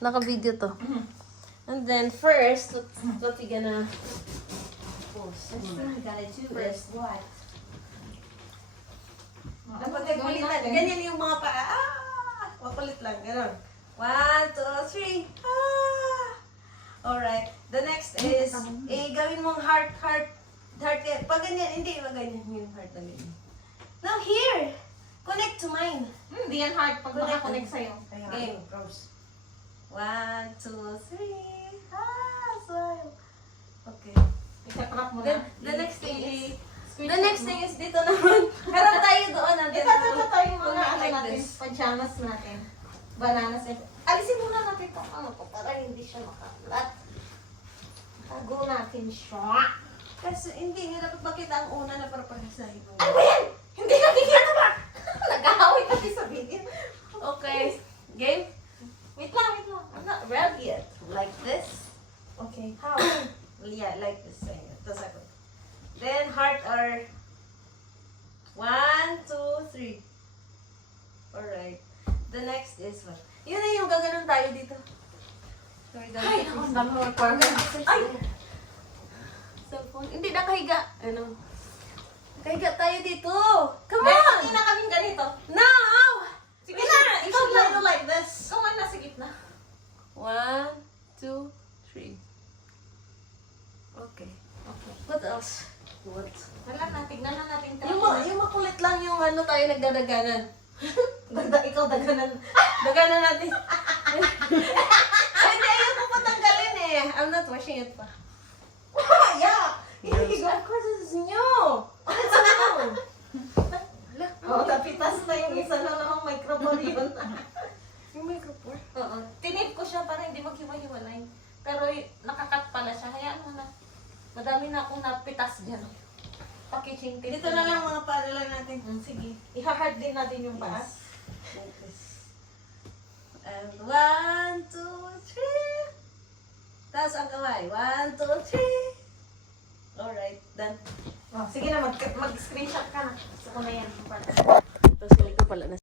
Naka-video to. And then first, what we gonna post? First thing we gotta do is what? Dapat ay palitan. Ganyan yung mga paa. Papalit lang. Ganon. 1, 2, 3. Alright. The next is, gawin mong heart. Pag ganyan, hindi. Pag ganyan yung heart na ganyan. Now here. Connect to mine. Hindi yan hard pag nakakonect sa'yo. Game. 1, 2, 3. Smile. Okay. Isa-crop mo The na. next thing is dito naman. Harap tayo doon. Ito tayo mga Like ano natin, this. pajamas natin. Bananas natin. Alisin muna natin ito. Ano ko, para hindi siya makalat. Tago natin siya. Kasi hindi nga dapat makita ang una na para pagkasahin mo. Ano ba yan? Hindi nakikita ba? Nag-ahaway kasi sa video. Okay. Game? Wait lang. I'm not ready yet. Like this. Okay, how? Yeah, like this. Ito sa ko. Then heart are 1, 2, 3. Alright. The next is what? Yun na yung gaganon tayo dito. Sorry, Ay, ako, ang dami mo requirements. Ay! Cellphone. Hindi, nakahiga. Ano? Nakahiga tayo dito. Come on! Hindi na kaming ganito. No! Sige na, ikaw should lang. do like this. Ikaw man nasa gitna. 1, 2, 3. Okay. Okay. What else? What? Wala na, tignan na natin. Yung makulit lang yung ano tayo nagdadaganan. Ikaw daganan. Daganan natin. Hindi, ayoko patanggalin eh. I'm not washing it pa. Yeah! Of course, this is new. It's new. Oo, napitas na yung isa na namang microphone yun. Yung microphone? Oo. Tinip ko siya para hindi maghiwa-hiwalay. Pero nakakat pala siya. Hayaan mo na. Madami na akong napitas dyan. Packaging tape. Dito na lang mga para lang natin. Sige. I-hard din natin yung paa. Like this. And 1, 2, 3. Taas ang kamay. 1, 2, 3. Alright, done. Oh, sige na, mag-screenshot ka na. Gusto ko na yan. Tapos ko pala na